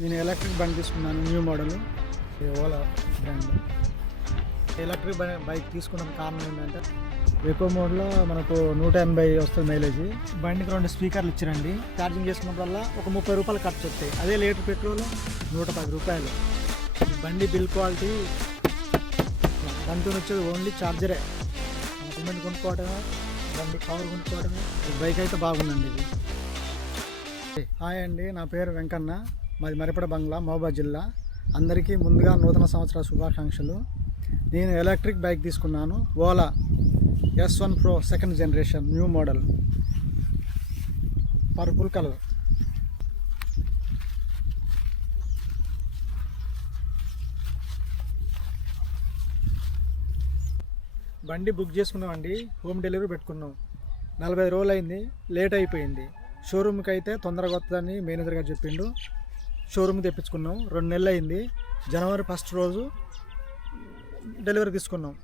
నేను ఎలక్ట్రిక్ బండి తీసుకున్నాను new model. Ola brand electric bike తీసుకున్న కారణం ఏంటంటే ఎక్కువ మోడ్లో మనకు నూట ఎనభై వస్తుంది మైలేజ్. బండికి రెండు స్పీకర్లు ఇచ్చారండి. ఛార్జింగ్ చేసుకున్నప్పుడల్లా ఒక ముప్పై రూపాయలు ఖర్చు వస్తాయి. అదే లీటర్ పెట్రోల్ నూట పది రూపాయలు. బండి బిల్ క్వాలిటీ దాంతో వచ్చేది ఓన్లీ ఛార్జరే. సిమెంట్ కొనుక్కోవటమే బండి కవర్ కొనుక్కోవటమే. బైక్ అయితే బాగుందండి ఇది. హాయ్ అండి నా పేరు వెంకన్న. మాది మరిపడ బంగ్లా మహబూబా జిల్లా. అందరికీ ముందుగా నూతన సంవత్సర శుభాకాంక్షలు. నేను ఎలక్ట్రిక్ బైక్ తీసుకున్నాను Ola S one pro second generation new model. Purple colour. బండి బుక్ చేసుకున్నామండి హోమ్ డెలివరీ పెట్టుకున్నాం. నలభై రోజులు అయింది లేట్ అయిపోయింది. షోరూమ్కి అయితే తొందరగా వస్తుందని మేనేజర్ గారు చెప్పిండు. షోరూమ్ తెప్పించుకున్నాం. రెండు నెలలు అయింది జనవరి ఫస్ట్ రోజు డెలివరీ తీసుకున్నాం.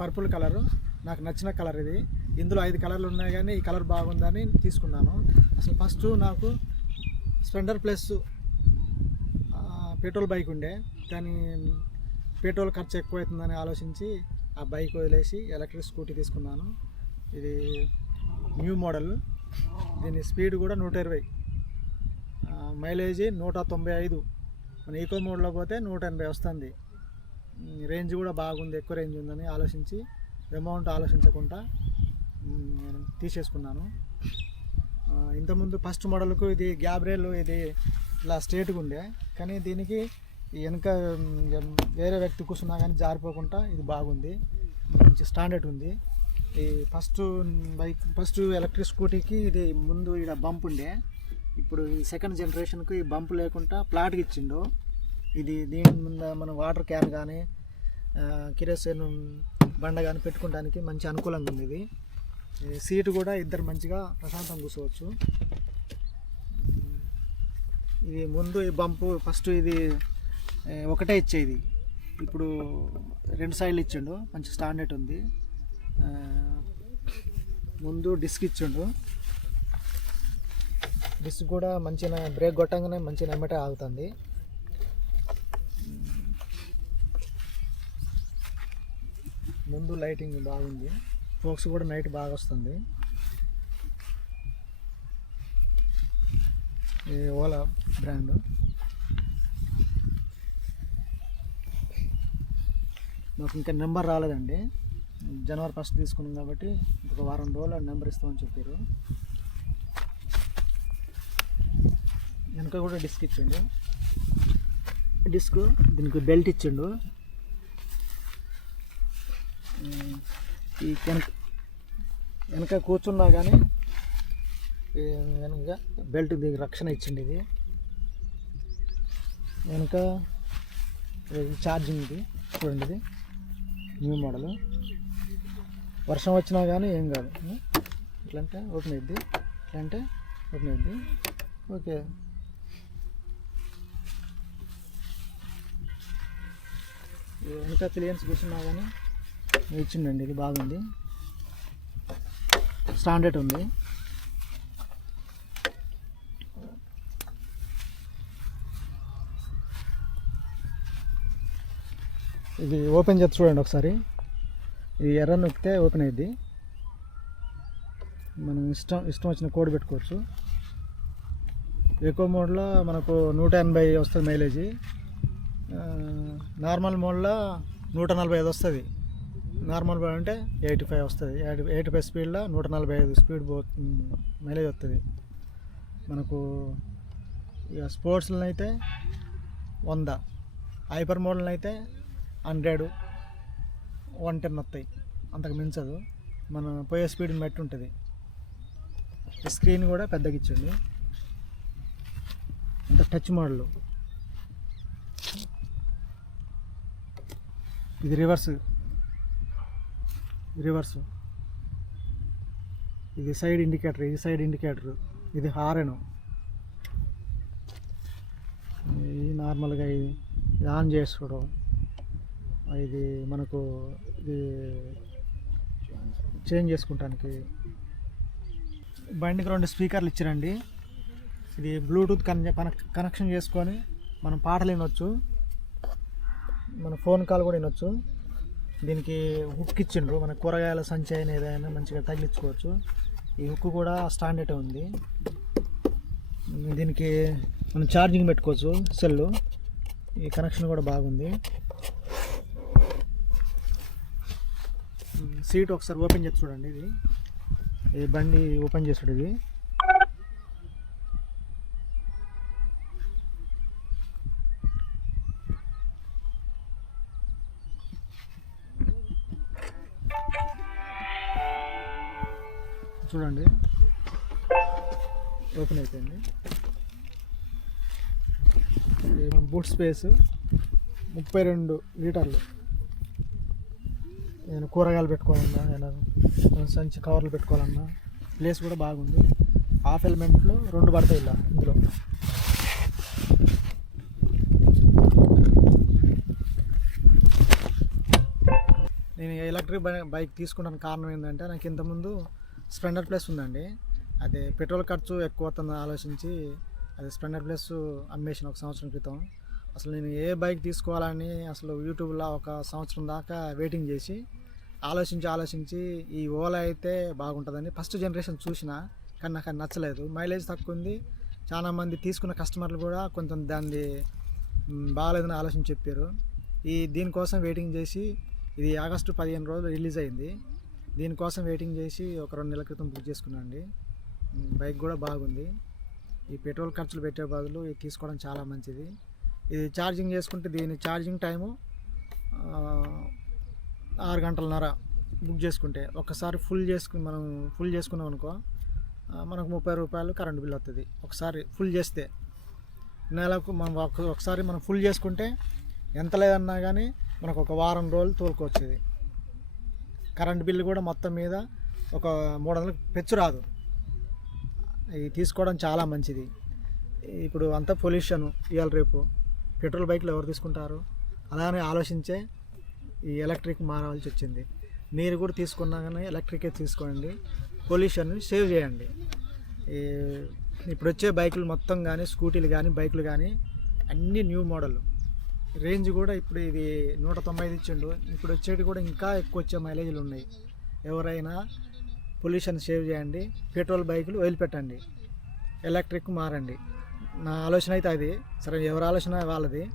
Purple colour. నాకు నచ్చిన కలర్ ఇది. ఇందులో ఐదు కలర్లు ఉన్నాయి కానీ ఈ కలర్ బాగుందని తీసుకున్నాను. అసలు ఫస్ట్ నాకు స్ప్లెండర్ ప్లస్ పెట్రోల్ బైక్ ఉండే. కానీ పెట్రోల్ ఖర్చు ఎక్కువ అవుతుందని ఆలోచించి ఆ బైక్ వదిలేసి ఎలక్ట్రిక్ స్కూటీ తీసుకున్నాను. ఇది న్యూ మోడల్. దీని స్పీడ్ కూడా నూట ఇరవై. మైలేజ్ నూట తొంభై ఐదు. మన ఈకో మోడ్లో పోతే నూట ఎనభై వస్తుంది. రేంజ్ కూడా బాగుంది ఎక్కువ రేంజ్ ఉందని ఆలోచించి అమౌంట్ ఆలోచించకుండా నేను తీసేసుకున్నాను. ఇంతకుముందు ఫస్ట్ మోడల్కు ఇది గ్యాబ్రేల్ ఇది ఇలా స్ట్రేట్గా ఉండే. కానీ దీనికి ఈ వెనక వేరే వ్యక్తి కూర్చున్నా కానీ జారిపోకుండా ఇది బాగుంది. మంచి స్టాండర్డ్ ఉంది. ఈ ఫస్ట్ బైక్ ఫస్ట్ ఎలక్ట్రిక్ స్కూటీకి ఇది ముందు ఇక్కడ బంప్ ఉండే. ఇప్పుడు ఈ సెకండ్ జనరేషన్కి ఈ బంప్ లేకుండా ప్లాట్కి ఇచ్చిండు. ఇది దీని ముందు మనం వాటర్ క్యాన్ కానీ కిరోసిన్ బండ కానీ పెట్టుకోవడానికి మంచి అనుకూలంగా ఉంది ఇది. సీటు కూడా ఇద్దరు మంచిగా ప్రశాంతంగా కూర్చోవచ్చు. ఇది ముందు ఈ బంపు ఫస్ట్ ఇది ఒకటే ఇచ్చేది. ఇప్పుడు రెండు సైడ్లు ఇచ్చిండు మంచి స్టాండర్డ్ ఉంది. ముందు డిస్క్ ఇచ్చిండు. డిస్క్ కూడా మంచిగా బ్రేక్ కొట్టంగానే మంచిగా నెమ్మటే ఆగుతుంది. ముందు లైటింగ్ బాగుంది. ఫోక్స్ కూడా నైట్ బాగా వస్తుంది. ఇది ఓలా బ్రాండ్. మాకు ఇంకా నెంబర్ రాలేదండి. జనవరి ఫస్ట్ తీసుకున్నాం కాబట్టి ఒక వారం రోజులు నెంబర్ ఇస్తామని చెప్పారు. వెనక కూడా డిస్క్ ఇచ్చిండు. డిస్క్ దీనికి బెల్ట్ ఇచ్చిండు. ఈ వెనక వెనక కూర్చున్నా కానీ వెనక బెల్ట్ దీనికి రక్షణ ఇచ్చిండు ఇది. వెనక ఛార్జింగ్ ఇది చూడండి ఇది. New model. వర్షం వచ్చినా కానీ ఏం కాదు. ఇట్లా అంటే ఓపెన్ అయింది ఇట్లంటే అంటే ఓపెన్ అయింది ఓకే. ఇంకా వెనక క్లియన్స్ కూర్చున్నా కానీ ఇచ్చిండండి ఇది బాగుంది. స్టాండర్డ్ ఉంది. ఇది ఓపెన్ చేసి చూడండి ఒకసారి. ఇది ఎర్ర నొక్కితే ఓపెన్ అయ్యిద్ది మనం ఇష్టం ఇష్టం వచ్చిన కోడ్ పెట్టుకోవచ్చు. ఎక్కువ మోడ్లో మనకు నూట ఎనభై వస్తుంది మైలేజీ నార్మల్ మోడ్లో నూట నలభై ఐదు వస్తుంది. నార్మల్ మోడ్ అంటే ఎయిటీ ఫైవ్ వస్తుంది. ఎయిటీ ఎయిటీ ఫైవ్ స్పీడ్లో నూట నలభై ఐదు స్పీడ్ పో మైలేజ్ వస్తుంది. మనకు ఇక స్పోర్ట్స్లో అయితే వంద. హైపర్ మోడల్ని అయితే హండ్రెడ్ వన్ టెన్ వస్తాయి. అంతకు మించదు. మన పోయే స్పీడ్ని బట్టి ఉంటుంది. స్క్రీన్ కూడా పెద్దగా ఇచ్చింది. అంత టచ్ మోడల్. ఇది రివర్స్ రివర్స్ ఇది సైడ్ ఇండికేటర్ ఇది సైడ్ ఇండికేటర్ ఇది హారెన్. ఇది నార్మల్గా ఇది ఇది ఆన్ చేసుకోవడం. ఇది మనకు ఇది చేంజ్ చేసుకుంటానికి. బండికి రెండు స్పీకర్లు ఇచ్చారండి. ఇది బ్లూటూత్ కనెక్ కనెక్షన్ చేసుకొని మనం పాటలు వినొచ్చు. మన ఫోన్ కాల్ కూడా వినొచ్చు. దీనికి హుక్ ఇచ్చిండ్రు. మన కూరగాయల సంచి అయినా ఏదైనా మంచిగా తగిలించుకోవచ్చు. ఈ హుక్ కూడా స్టాండర్డ్ ఉంది. దీనికి మనం ఛార్జింగ్ పెట్టుకోవచ్చు సెల్లు. ఈ కనెక్షన్ కూడా బాగుంది. సీట్ ఒకసారి ఓపెన్ చేసి చూడండి ఇది. ఈ బండి ఓపెన్ చేసాడు ఇది. బూట్ స్పేస్ ముప్పై రెండు లీటర్లు. నేను కూరగాయలు పెట్టుకోవాలన్నా నేను సంచి కవర్లు పెట్టుకోవాలన్నా ప్లేస్ కూడా బాగుంది. హాఫ్ ఎలిమెంట్లో రెండు పడతాయి ఇలా ఇందులో. నేను ఎలక్ట్రిక్ బై- బైక్ తీసుకున్నాను కారణం ఏంటంటే నాకు ఇంతకుముందు స్ప్లెండర్ ప్లస్ ఉందండి. అదే పెట్రోల్ ఖర్చు ఎక్కువ అవుతుందని ఆలోచించి అది స్ప్లెండర్ ప్లస్ అమ్మేసిన ఒక సంవత్సరం క్రితం. అసలు నేను ఏ బైక్ తీసుకోవాలని అసలు యూట్యూబ్లో ఒక సంవత్సరం దాకా వెయిటింగ్ చేసి ఆలోచించి ఆలోచించి ఈ ఓలా అయితే బాగుంటుందని ఫస్ట్ జనరేషన్ చూసిన కానీ నాకు అది నచ్చలేదు. మైలేజ్ తక్కువ ఉంది. చాలా మంది తీసుకున్న కస్టమర్లు కూడా కొంచెం దాన్ని బాగాలేదని ఆలోచించి చెప్పారు. ఈ దీనికోసం వెయిటింగ్ చేసి ఇది ఆగస్టు పదిహేను రోజులు రిలీజ్ అయింది. దీనికోసం వెయిటింగ్ చేసి ఒక రెండు నెలల క్రితం బుక్ చేసుకున్నాండి బైక్ కూడా బాగుంది. ఈ పెట్రోల్ ఖర్చులు పెట్టే బదులు ఇది తీసుకోవడం చాలా మంచిది. ఇది ఛార్జింగ్ చేసుకుంటే దీని ఛార్జింగ్ టైము ఆరు గంటలన్నర బుక్ చేసుకుంటే. ఒకసారి ఫుల్ చేసుకుని మనం ఫుల్ చేసుకున్నాం అనుకో మనకు ముప్పై రూపాయలు కరెంట్ బిల్ వస్తుంది ఒకసారి ఫుల్ చేస్తే నెలకు మనం ఒక- ఒకసారి మనం ఫుల్ చేసుకుంటే ఎంత లేదన్నా కానీ మనకు ఒక వారం రోజులు తోలుకొచ్చేది. కరెంటు కరెంట్ బిల్లు కూడా మొత్తం మీద ఒక మూడు వందలకు పెచ్చు రాదు. ఇది తీసుకోవడం చాలా మంచిది. ఇప్పుడు అంతా పొల్యూషన్ ఇవాళ రేపు. పెట్రోల్ బైక్లు ఎవరు తీసుకుంటారు? అలానే ఆలోచించే ఈ ఎలక్ట్రిక్ మారవలసి వచ్చింది. మీరు కూడా తీసుకున్నా కానీ ఎలక్ట్రికే తీసుకోండి. పొల్యూషన్ సేవ్ చేయండి. ఇప్పుడు వచ్చే బైకులు మొత్తం కానీ స్కూటీలు కానీ బైకులు కానీ అన్నీ న్యూ మోడల్. రేంజ్ కూడా ఇప్పుడు ఇది నూట తొంభై ఐదు ఇచ్చిండు. ఇప్పుడు వచ్చేటి కూడా ఇంకా ఎక్కువ వచ్చే మైలేజీలు ఉన్నాయి. ఎవరైనా పొల్యూషన్ సేవ్ చేయండి. పెట్రోల్ బైకులు వదిలిపెట్టండి. ఎలక్ట్రిక్ మారండి. నా ఆలోచన అయితే అది. సరే ఎవరి ఆలోచన వాళ్ళది.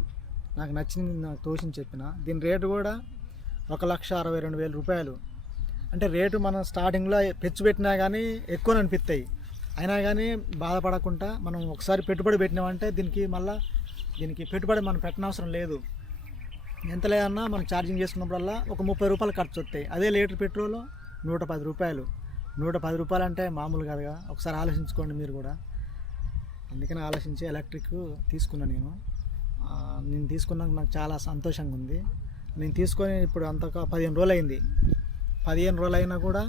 నాకు నచ్చింది నాకు తోచింది చెప్పిన. దీని రేటు కూడా ఒక లక్ష అరవై రెండు వేల రూపాయలు. అంటే రేటు మనం స్టార్టింగ్లో పెచ్చు పెట్టినా కానీ ఎక్కువ అనిపిస్తాయి అయినా కానీ బాధపడకుండా మనం ఒకసారి పెట్టుబడి పెట్టినామంటే దీనికి మళ్ళీ దీనికి పెట్టుబడి మనం పెట్టనవసరం లేదు. ఎంత లేదన్నా మనం ఛార్జింగ్ చేసుకున్నప్పుడల్లా ఒక ముప్పై రూపాయలు ఖర్చు వస్తాయి అదే లీటర్ పెట్రోల్ నూట పది రూపాయలు. నూట పది రూపాయలు అంటే మామూలు కాదుగా. ఒకసారి ఆలోచించుకోండి మీరు కూడా. అందుకని ఆలోచించి ఎలక్ట్రిక్ తీసుకున్నా నేను. నేను తీసుకున్నాక నాకు చాలా సంతోషంగా ఉంది. నేను తీసుకొని ఇప్పుడు అంత పదిహేను రోజులు అయింది పదిహేను రోజులు అయినా కూడా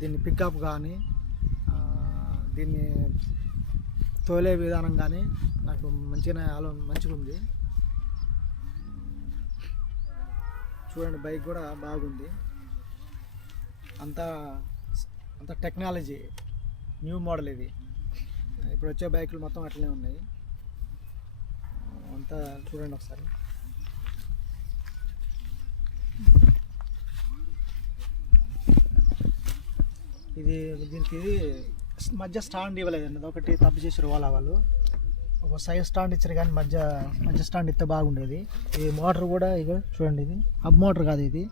దీన్ని పికప్ కానీ దీన్ని తోలే విధానం కానీ నాకు మంచిగా ఆలో మంచిగా ఉంది. చూడండి బైక్ కూడా బాగుంది. అంతా అంత టెక్నాలజీ న్యూ మోడల్ ఇది. ఇప్పుడు వచ్చే బైకులు మొత్తం అట్లనే ఉన్నాయి. అంతా చూడండి ఒకసారి. ఇది దీనికి మధ్య స్టాండ్ ఇవ్వలేదండి. ఒకటి తప్పు చేసారు వాళ్ళ వాళ్ళు. ఒక సైజ్ స్టాండ్ ఇచ్చారు కానీ మధ్య మధ్య స్టాండ్ ఇస్తే బాగుండేది. ఈ మోటార్ కూడా ఇక చూడండి ఇది. హబ్ మోటార్ కాదు ఇది.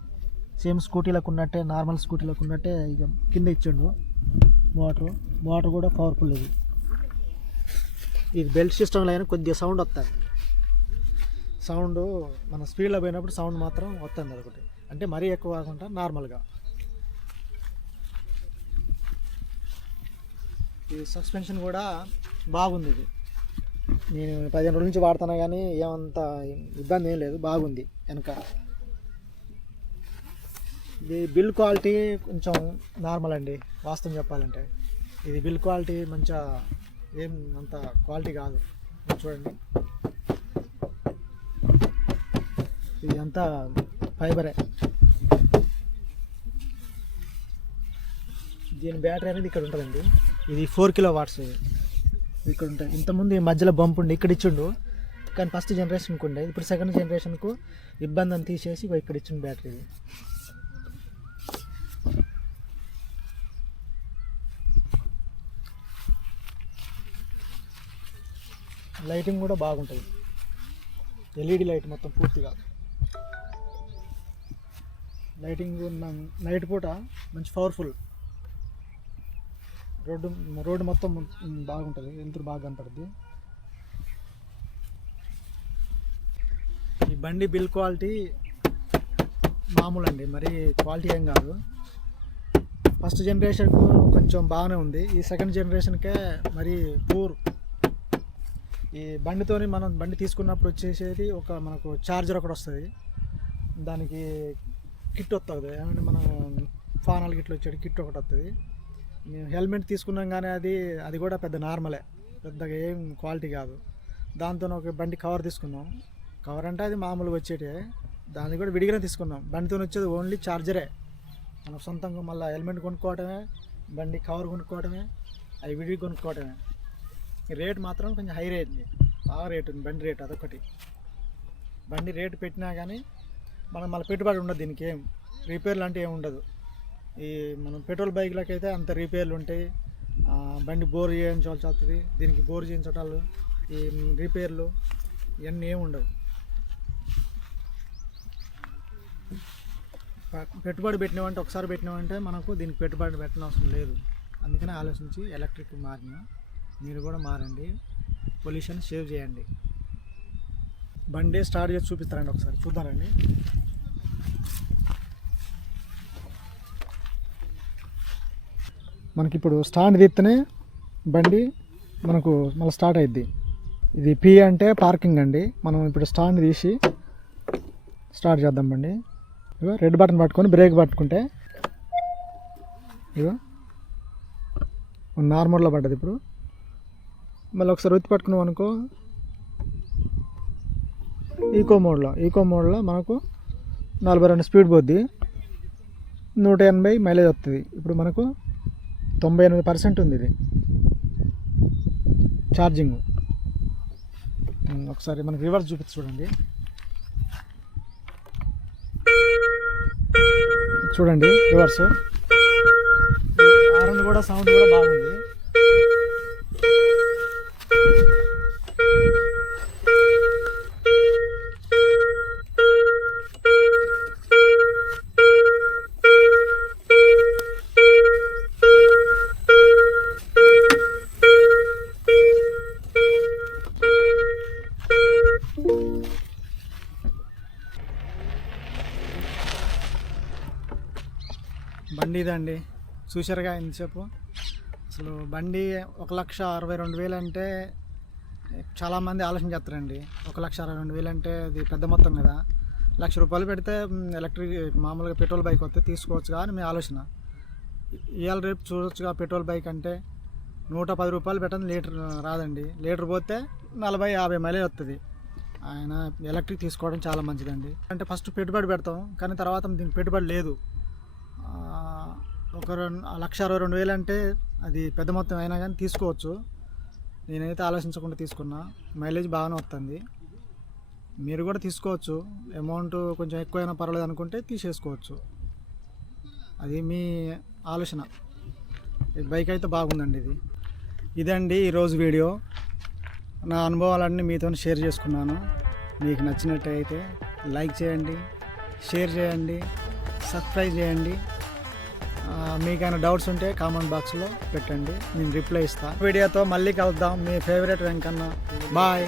సేమ్ స్కూటీలకు ఉన్నట్టే నార్మల్ స్కూటీలకు ఉన్నట్టే ఇక కింద ఇచ్చిండు మోటార్. మోటార్ కూడా పవర్ఫుల్ ఇది. ఇది బెల్ట్ సిస్టంలో అయినా కొద్దిగా సౌండ్ వస్తుంది. సౌండ్ మన స్పీడ్లో పోయినప్పుడు సౌండ్ మాత్రం వస్తుంది అదొకటి. అంటే మరీ ఎక్కువ కాకుండా నార్మల్గా. ఈ సస్పెన్షన్ కూడా బాగుంది ఇది. నేను పదిహేను రోజుల నుంచి వాడుతున్నా కానీ ఏమంత ఇబ్బంది ఏం లేదు బాగుంది వెనక. ఇది బిల్ క్వాలిటీ కొంచెం నార్మల్ అండి వాస్తవం చెప్పాలంటే. ఇది బిల్ క్వాలిటీ మంచిగా ఏం అంత క్వాలిటీ కాదు. చూడండి. ఇది అంతా ఫైబరే. దీని బ్యాటరీ అనేది ఇక్కడ ఉంటుందండి. ఇది ఫోర్ కిలో వాట్స్. ఇది ఇక్కడ ఉంటాయి ఇంతకుముందు ఈ మధ్యలో బంప్ ఉండి ఇక్కడ ఇచ్చిండు. కానీ ఫస్ట్ జనరేషన్కి ఉండే. ఇప్పుడు సెకండ్ జనరేషన్కు ఇబ్బంది అని తీసేసి ఇక్కడ ఇచ్చిన బ్యాటరీ లైటింగ్ కూడా బాగుంటుంది. ఎల్ఈడి లైట్ మొత్తం పూర్తిగా. లైటింగ్ ఉన్న- నైట్ పూట మంచి పవర్ఫుల్. రోడ్డు రోడ్డు మొత్తం బాగుంటుంది. వెళ్తురు బాగా కనపడుద్ది. ఈ బండి బిల్ క్వాలిటీ మామూలు అండి మరి క్వాలిటీ ఏం కాదు. ఫస్ట్ జనరేషన్కు కొంచెం బాగానే ఉంది. ఈ సెకండ్ జనరేషన్కే మరి పూర్ ఈ బండితోని మనం బండి తీసుకున్నప్పుడు వచ్చేసేది ఒక మనకు ఛార్జర్ ఒకటి వస్తుంది. దానికి కిట్ వస్తుంది ఏమంటే మనం ఫానాలు గిట్లు వచ్చేది కిట్ ఒకటి వస్తుంది మేము హెల్మెట్ తీసుకున్నాం కానీ అది అది కూడా పెద్ద నార్మలే. పెద్దగా ఏం క్వాలిటీ కాదు. దాంతో ఒక బండి కవర్ తీసుకున్నాం. కవర్ అంటే అది మామూలుగా వచ్చేటే. దాన్ని కూడా విడిగానే తీసుకున్నాం. బండితో వచ్చేది ఓన్లీ ఛార్జరే. మనం సొంతంగా మళ్ళీ హెల్మెట్ కొనుక్కోవటమే బండి కవర్ కొనుక్కోవటమే అవి విడిగి కొనుక్కోవటమే. రేట్ మాత్రం కొంచెం హై రేట్ బాగా రేట్ ఉంది బండి రేట్ అదొకటి బండి రేటు పెట్టినా కానీ మనం మళ్ళీ పెట్టుబడి ఉండదు దీనికి ఏం. రిపేర్లు అంటే ఏమి ఉండదు. ఈ మనం పెట్రోల్ బైక్లకైతే అయితే అంత రిపేర్లు ఉంటాయి. బండి బోర్ చేయించాల్సి వస్తుంది దీనికి బోర్ చేయించటాలు ఈ రిపేర్లు ఇవన్నీ ఏమి ఉండవు. పెట్టుబడి పెట్టినామంటే ఒకసారి పెట్టినామంటే మనకు దీనికి పెట్టుబడి పెట్టనవసరం లేదు. అందుకనే ఆలోచించి ఎలక్ట్రిక్ మారినా మీరు కూడా మారండి. పొల్యూషన్ సేవ్ చేయండి. బండి స్టార్ట్ చేసి చూపిస్తారండి ఒకసారి. చూద్దారండి మనకి ఇప్పుడు స్టాండ్ తీస్తేనే బండి మనకు మళ్ళీ స్టార్ట్ అయింది ఇది పి అంటే పార్కింగ్ అండి. మనం ఇప్పుడు స్టాండ్ తీసి స్టార్ట్ చేద్దాం బండి. ఇగో రెడ్ బటన్ పట్టుకొని బ్రేక్ పట్టుకుంటే ఇగో నార్మల్లో పడ్డది ఇప్పుడు. మళ్ళీ ఒకసారి ఒత్తి పట్టుకున్నాం అనుకో. ఈకో మోడ్లో ఈకో మోడ్లో మనకు నలభై రెండు స్పీడ్ పోద్ది. నూట ఎనభై మైలేజ్ వస్తుంది. ఇప్పుడు మనకు తొంభై ఎనిమిది పర్సెంట్ ఉంది ఇది. ఛార్జింగ్. ఒకసారి మనకి రివర్స్ చూపించి చూడండి. చూడండి రివర్స్. హార్న్ కూడా సౌండ్ కూడా బాగుంది. బండి ఇదండి. చూసారుగా ఇంతసేపు? అసలు బండి ఒక లక్ష అరవై రెండు వేలు అంటే చాలామంది ఆలోచన చేస్తారండి. ఒక లక్ష అరవై రెండు వేలు అంటే అది పెద్ద మొత్తం కదా. లక్ష రూపాయలు పెడితే ఎలక్ట్రిక్ మామూలుగా పెట్రోల్ బైక్ వస్తే తీసుకోవచ్చు అని మీ ఆలోచన. ఇవాళ రేపు చూడొచ్చుగా పెట్రోల్ బైక్ అంటే నూట పది రూపాయలు పెట్టండి లీటర్ రాదండి. లీటర్ పోతే నలభై యాభై మైలేజ్ వస్తుంది ఆయన ఎలక్ట్రిక్ తీసుకోవడం చాలా మంచిదండి. అంటే ఫస్ట్ పెట్టుబడి పెడతాం కానీ తర్వాత దీనికి పెట్టుబడి లేదు. ఒక రెండు లక్ష అరవై రెండు వేలు అంటే అది పెద్ద మొత్తం అయినా కానీ తీసుకోవచ్చు. నేనైతే ఆలోచించకుండా తీసుకున్నా. మైలేజ్ బాగానే వస్తుంది. మీరు కూడా తీసుకోవచ్చు. అమౌంట్ కొంచెం ఎక్కువైనా పర్వాలేదు అనుకుంటే తీసేసుకోవచ్చు. అది మీ ఆలోచన. బైక్ అయితే బాగుందండి ఇది. ఇదండి ఈరోజు వీడియో. నా అనుభవాలన్నీ మీతో షేర్ చేసుకున్నాను. మీకు నచ్చినట్టయితే లైక్ చేయండి షేర్ చేయండి. సబ్స్క్రైబ్ చేయండి. మీకైనా డౌట్స్ ఉంటే కామెంట్ బాక్స్లో పెట్టండి. నేను రిప్లై ఇస్తాను వీడియోతో మళ్ళీ కలుద్దాం. మీ ఫేవరెట్ వెంకన్న. బాయ్.